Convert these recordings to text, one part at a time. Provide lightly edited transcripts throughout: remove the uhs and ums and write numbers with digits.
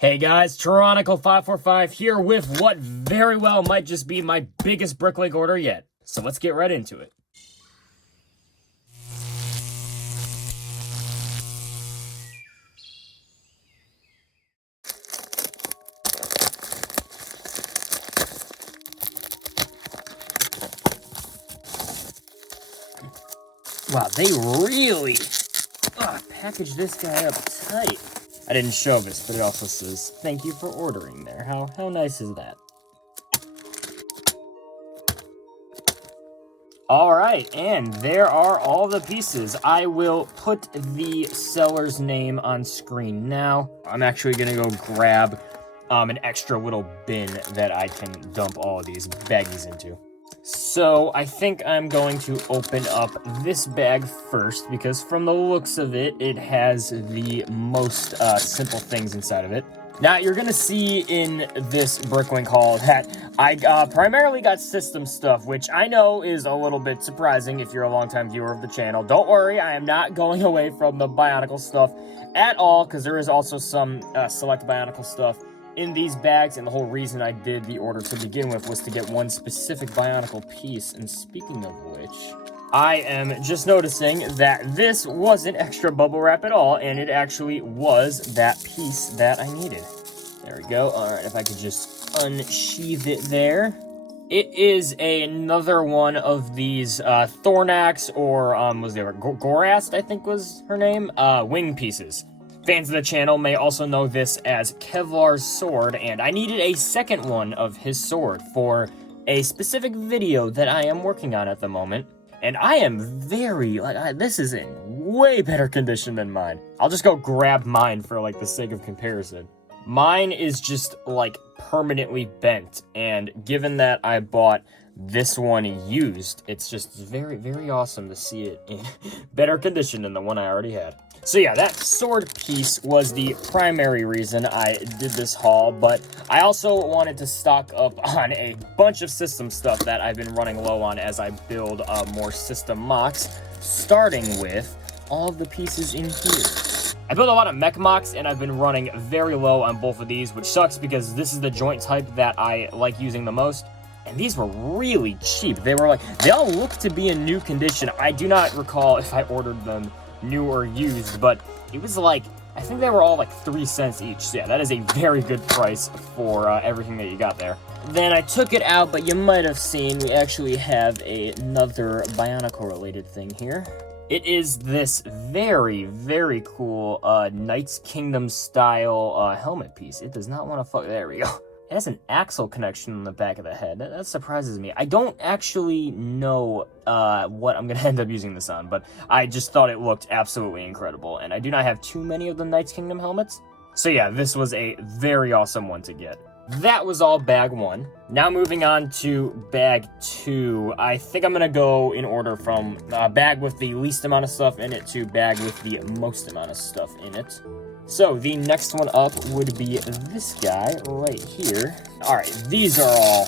Hey guys, Tyrannical545 here with what very well might just be my biggest BRICKLINK order yet. So let's get right into it. Wow, they really packaged this guy up tight. I didn't show this, but it also says, thank you for ordering there. How nice is that? Alright, and there are all the pieces. I will put the seller's name on screen now. I'm actually gonna go grab an extra little bin that I can dump all of these baggies into. So I think I'm going to open up this bag first because from the looks of it, it has the most simple things inside of it. Now, you're going to see in this BRICKLINK haul that I primarily got system stuff, which I know is a little bit surprising if you're a longtime viewer of the channel. Don't worry, I am not going away from the Bionicle stuff at all, because there is also some select Bionicle stuff in these bags, and the whole reason I did the order to begin with was to get one specific Bionicle piece. And speaking of which, I am just noticing that this wasn't extra bubble wrap at all, and it actually was that piece that I needed. There we go. All right, if I could just unsheath it there. It is another one of these Thornax, or was there Gorast, I think was her name, wing pieces. Fans of the channel may also know this as Kevlar's sword, and I needed a second one of his sword for a specific video that I am working on at the moment. And I am very, this is in way better condition than mine. I'll just go grab mine for, the sake of comparison. Mine is just, permanently bent, and given that I bought this one used, it's just very, very awesome to see it in better condition than the one I already had. So yeah, that sword piece was the primary reason I did this haul, but I also wanted to stock up on a bunch of system stuff that I've been running low on as I build more system mocks, starting with all of the pieces in here. I built a lot of mech mocks, and I've been running very low on both of these, which sucks because this is the joint type that I like using the most. And these were really cheap. They all look to be in new condition. I do not recall if I ordered them new or used, but it was I think they were all 3 cents each. So yeah, that is a very good price for everything that you got there. Then I took it out, but you might have seen we actually have another Bionicle related thing here. It is this very, very cool Knights Kingdom style helmet piece. It does not want to there we go. It has an axle connection on the back of the head. That surprises me. I don't actually know what I'm going to end up using this on, but I just thought it looked absolutely incredible. And I do not have too many of the Knights Kingdom helmets. So yeah, this was a very awesome one to get. That was all bag one. Now moving on to bag two. I think I'm going to go in order from bag with the least amount of stuff in it to bag with the most amount of stuff in it. So, the next one up would be this guy right here. Alright, these are all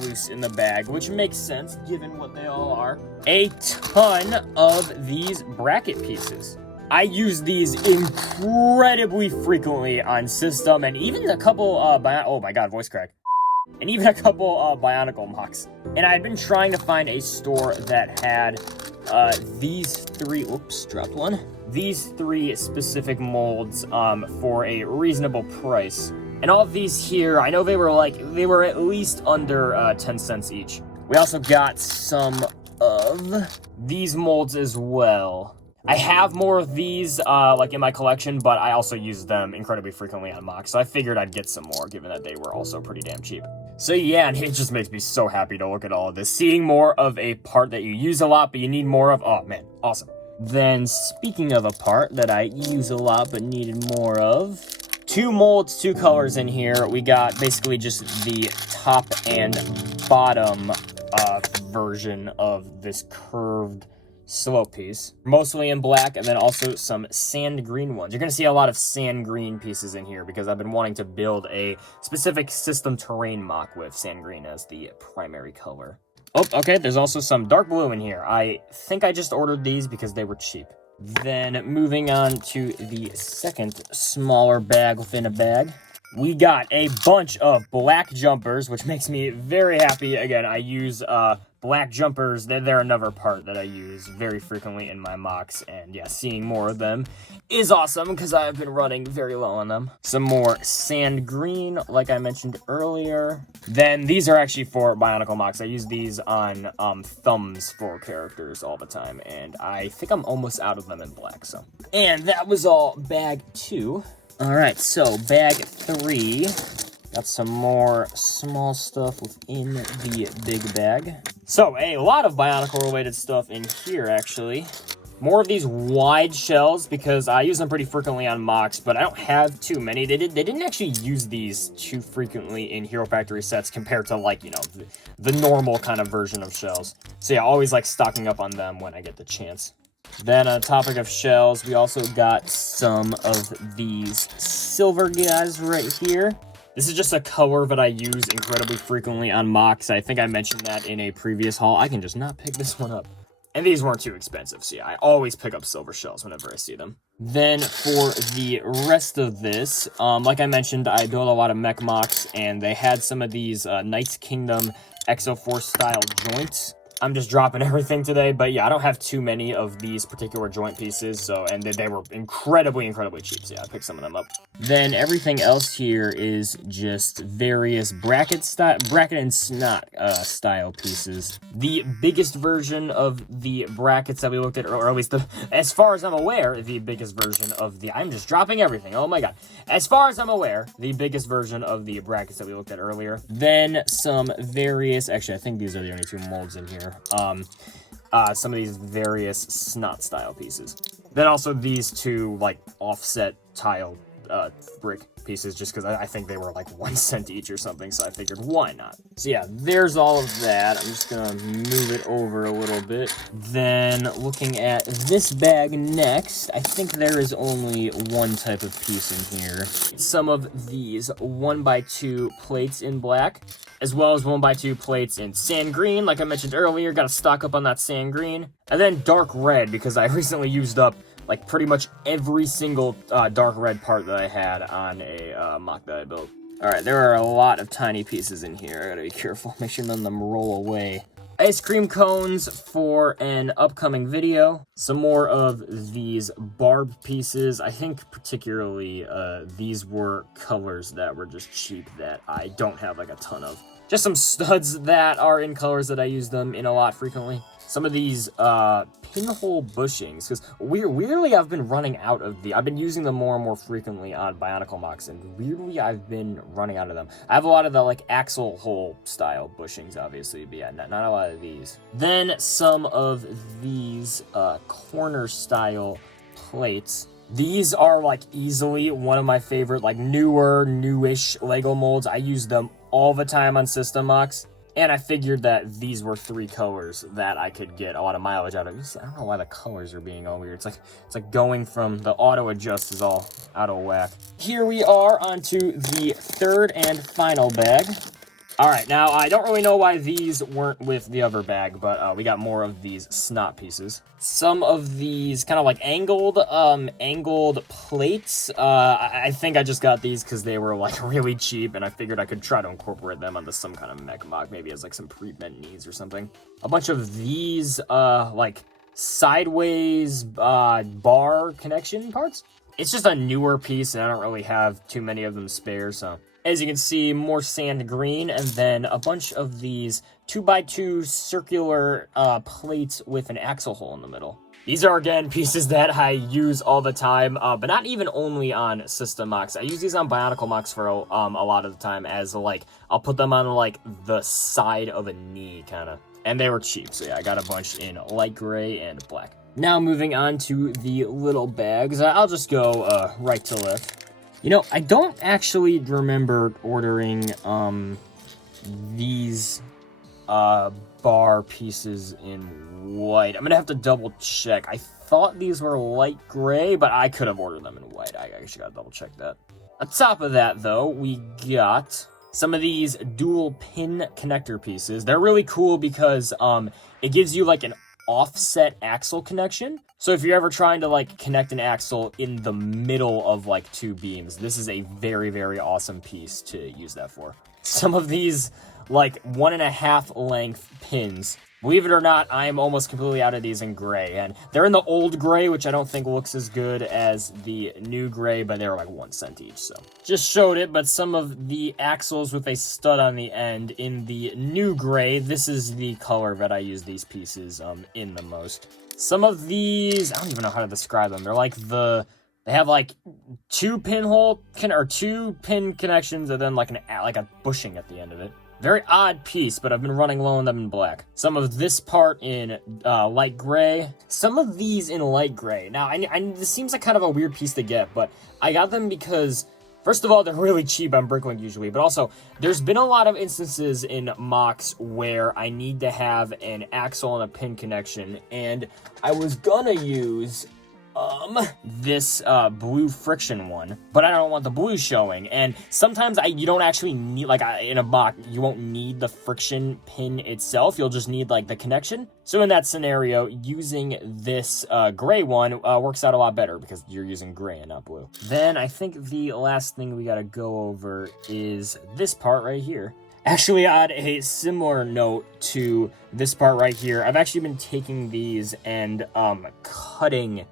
loose in the bag, which makes sense given what they all are. A ton of these bracket pieces. I use these incredibly frequently on system, and even a couple, oh my god, voice crack. And even a couple Bionicle mocks. And I had been trying to find a store that had these three, oops, dropped one. These three specific molds for a reasonable price. And all of these here, I know they were at least under 10 cents each. We also got some of these molds as well. I have more of these in my collection, but I also use them incredibly frequently on mocks, so I figured I'd get some more given that they were also pretty damn cheap. So yeah, and it just makes me so happy to look at all of this. Seeing more of a part that you use a lot but you need more of, oh man, awesome. Then speaking of a part that I use a lot but needed more of, 2 molds, 2 colors in here. We got basically just the top and bottom version of this curved slope piece, mostly in black, and then also some sand green ones. You're going to see a lot of sand green pieces in here because I've been wanting to build a specific system terrain mock with sand green as the primary color. Oh, okay, there's also some dark blue in here. I think I just ordered these because they were cheap. Then moving on to the second smaller bag within a bag, we got a bunch of black jumpers, which makes me very happy. Again, I use black jumpers. They're another part that I use very frequently in my mocks, and yeah, seeing more of them is awesome because I've been running very low on them. Some more sand green, like I mentioned earlier. Then these are actually for Bionicle mocks. I use these on thumbs for characters all the time, and I think I'm almost out of them in black. So, and that was all bag 2. All right, so bag 3, got some more small stuff within the big bag. So a lot of Bionicle related stuff in here, actually. More of these wide shells because I use them pretty frequently on mocks, but I don't have too many. They didn't actually use these too frequently in Hero Factory sets compared to, like, you know, the normal kind of version of shells. So yeah, I always like stocking up on them when I get the chance. Then on topic of shells, we also got some of these silver guys right here. This is just a color that I use incredibly frequently on mocks. I think I mentioned that in a previous haul. I can just not pick this one up. And these weren't too expensive, so yeah, I always pick up silver shells whenever I see them. Then for the rest of this, like I mentioned, I build a lot of mech mocks, and they had some of these Knights Kingdom Exo-Force style joints. I'm just dropping everything today, but yeah, I don't have too many of these particular joint pieces, so, and they were incredibly cheap, so yeah, I picked some of them up. Then everything else here is just various bracket and snot style pieces. The biggest version of the brackets that we looked at, or at least as far as I'm aware, the biggest version of the, I'm just dropping everything, oh my god. As far as I'm aware, the biggest version of the brackets that we looked at earlier. Then some various, actually I think these are the only 2 molds in here. Some of these various snot style pieces. Then also these 2 like offset tile brick pieces, just because I think they were like 1 cent each or something, so I figured why not. So yeah, there's all of that. I'm just gonna move it over a little bit. Then looking at this bag next, I think there is only 1 type of piece in here. Some of these 1x2 plates in black, as well as 1x2 plates in sand green, like I mentioned earlier. Gotta stock up on that sand green. And then dark red, because I recently used up like pretty much every single dark red part that I had on a mock that I built. All right, there are a lot of tiny pieces in here. I gotta be careful, make sure none of them roll away. Ice cream cones for an upcoming video. Some more of these barbed pieces. I think particularly these were colors that were just cheap that I don't have like a ton of. Just some studs that are in colors that I use them in a lot frequently. Some of these pinhole bushings, because weirdly I've been running out of I've been using them more and more frequently on Bionicle mocks, and weirdly I've been running out of them. I have a lot of the like axle hole style bushings, obviously, but yeah, not a lot of these. Then some of these corner style plates. These are like easily one of my favorite like newish Lego molds. I use them all the time on system mocks. And I figured that these were 3 colors that I could get a lot of mileage out of. I don't know why the colors are being all weird. It's like going from the auto adjust is all out of whack. Here we are onto the 3rd and final bag. All right, now I don't really know why these weren't with the other bag, but we got more of these snot pieces. Some of these kind of like angled plates. I think I just got these because they were like really cheap, and I figured I could try to incorporate them onto some kind of mech mock, maybe as like some pre-bent knees or something. A bunch of these like sideways bar connection parts. It's just a newer piece, and I don't really have too many of them spare, so. As you can see, more sand green, and then a bunch of these 2x2 circular plates with an axle hole in the middle. These are, again, pieces that I use all the time, but not even only on system mocks. I use these on Bionicle mocks for a lot of the time as, like, I'll put them on, like, the side of a knee, kind of. And they were cheap, so yeah, I got a bunch in light gray and black. Now moving on to the little bags. I'll just go right to left. You know, I don't actually remember ordering these bar pieces in white. I'm gonna have to double check. I thought these were light gray, but I could have ordered them in white. I actually gotta double check that. On top of that, though, we got some of these dual pin connector pieces. They're really cool because it gives you like an offset axle connection, So if you're ever trying to like connect an axle in the middle of like two beams, this is a very, very awesome piece to use that for. Some of these like 1.5 length pins, believe it or not, I am almost completely out of these in gray, and they're in the old gray, which I don't think looks as good as the new gray, but they were like 1 cent each, so. Just showed it, but some of the axles with a stud on the end in the new gray, this is the color that I use these pieces in the most. Some of these, I don't even know how to describe them. They're like they have like 2 pin connections and then like a bushing at the end of it. Very odd piece, but I've been running low on them in black. Some of this part in light gray. Some of these in light gray. Now, this seems like kind of a weird piece to get, but I got them because, first of all, they're really cheap on BRICKLINK usually, but also, there's been a lot of instances in mocks where I need to have an axle and a pin connection, and I was gonna use this blue friction one, but I don't want the blue showing, and sometimes you don't actually need, like in a mock, you won't need the friction pin itself, you'll just need like the connection. So in that scenario, using this gray one works out a lot better because you're using gray and not blue. Then I think the last thing we gotta go over is this part right here. Actually, on a similar note to this part right here, I've actually been taking these and cutting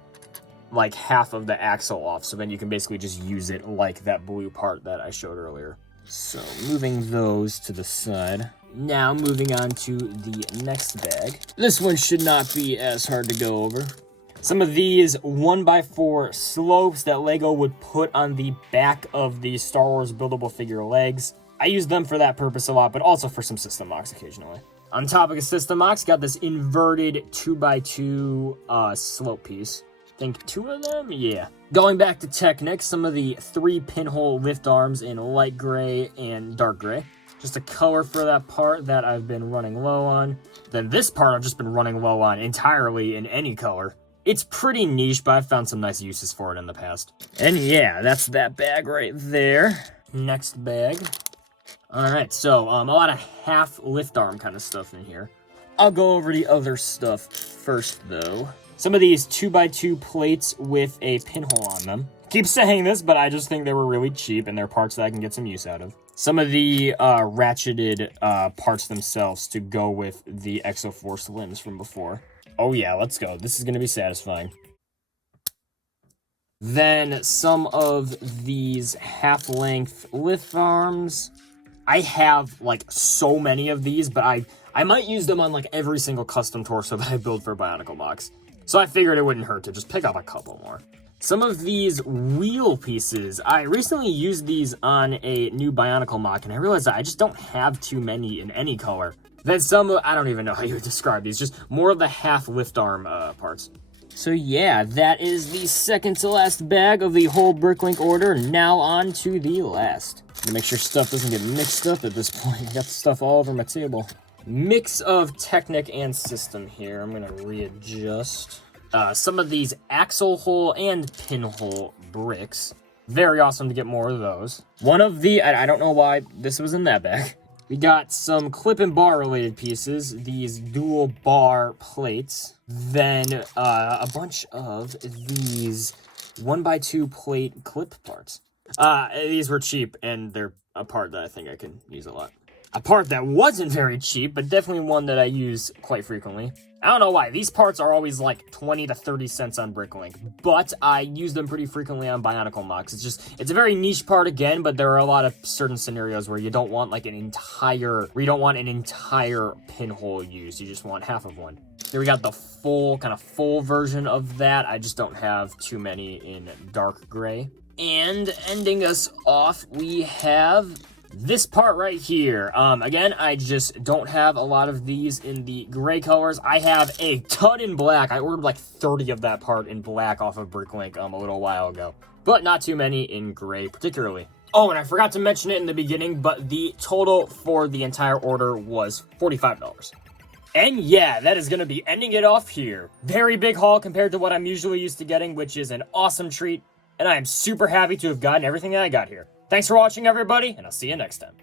like half of the axle off, so then you can basically just use it like that blue part that I showed earlier. So moving those to the side. Now moving on to the next bag. This one should not be as hard to go over. Some of these 1x4 slopes that Lego would put on the back of the Star Wars buildable figure legs. I use them for that purpose a lot, but also for some system mocks occasionally. On topic of system mocks, got this inverted 2x2 slope piece. Think 2 of them? Yeah. Going back to Technic, some of the 3 pinhole lift arms in light gray and dark gray. Just a color for that part that I've been running low on. Then this part I've just been running low on entirely in any color. It's pretty niche, but I've found some nice uses for it in the past. And yeah, that's that bag right there. Next bag. Alright, so a lot of half lift arm kind of stuff in here. I'll go over the other stuff first, though. Some of these 2x2 plates with a pinhole on them. Keep saying this, but I just think they were really cheap and they're parts that I can get some use out of. Some of the ratcheted parts themselves to go with the Exoforce limbs from before. Oh yeah, let's go. This is going to be satisfying. Then some of these half-length lift arms. I have like so many of these, but I might use them on like every single custom torso that I build for Bionicle mocks. So I figured it wouldn't hurt to just pick up a couple more. Some of these wheel pieces, I recently used these on a new Bionicle mock, and I realized that I just don't have too many in any color. Then some, I don't even know how you would describe these, just more of the half lift arm parts. So yeah, that is the second to last bag of the whole BRICKLINK order. Now on to the last. Make sure stuff doesn't get mixed up at this point. I got stuff all over my table. Mix of Technic and system here. I'm gonna readjust. Some of these axle hole and pinhole bricks. Very awesome to get more of those. One of the, I don't know why this was in that bag. We got some clip and bar related pieces. These dual bar plates. Then a bunch of these 1x2 plate clip parts. These were cheap and they're a part that I think I can use a lot. A part that wasn't very cheap, but definitely one that I use quite frequently. I don't know why. These parts are always like 20 to 30 cents on BRICKLINK, but I use them pretty frequently on Bionicle mocks. It's a very niche part again, but there are a lot of certain scenarios where you don't want like an entire pinhole used. You just want half of one. Here we got the full version of that. I just don't have too many in dark gray. And ending us off, we have this part right here. Again, I just don't have a lot of these in the gray colors. I have a ton in black. I ordered like 30 of that part in black off of BRICKLINK a little while ago, but not too many in gray particularly. Oh, and I forgot to mention it in the beginning, but the total for the entire order was $45. And yeah, that is going to be ending it off here. Very big haul compared to what I'm usually used to getting, which is an awesome treat, and I am super happy to have gotten everything that I got here. Thanks for watching, everybody, and I'll see you next time.